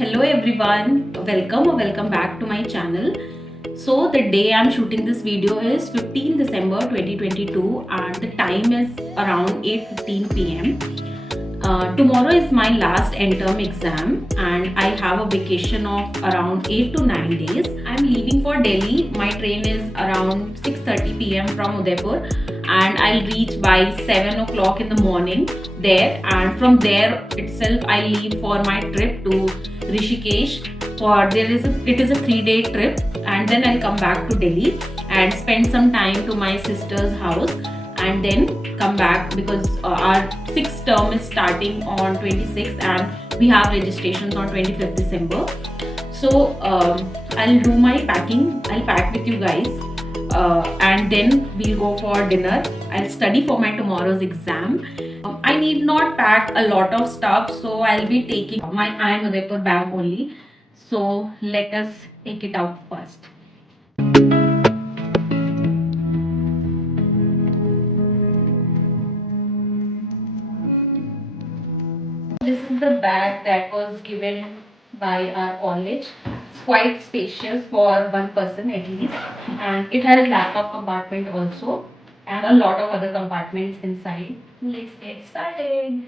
Hello everyone, welcome or welcome back to my channel. So the day I'm shooting this video is 15 December 2022 and the time is around 8:15 p.m. Tomorrow is my last end term exam and I have a vacation of around 8 to 9 days. I'm leaving for Delhi. My train is around 6:30 p.m. from Udaipur and I'll reach by 7 o'clock in the morning there, and from there itself I leave for my trip to Rishikesh. It is a 3-day trip, and then I'll come back to Delhi and spend some time to my sister's house and then come back because our sixth term is starting on 26th and we have registrations on 25th December. So I'll do my packing. I'll pack with you guys and then we'll go for dinner. I'll study for my tomorrow's exam. I need not pack a lot of stuff, so I'll be taking my IIM Udaipur bag only. So let us take it out first. This is the bag that was given by our college. It's quite spacious for one person at least, and it has laptop compartment also and a lot of other compartments inside. Let's get started.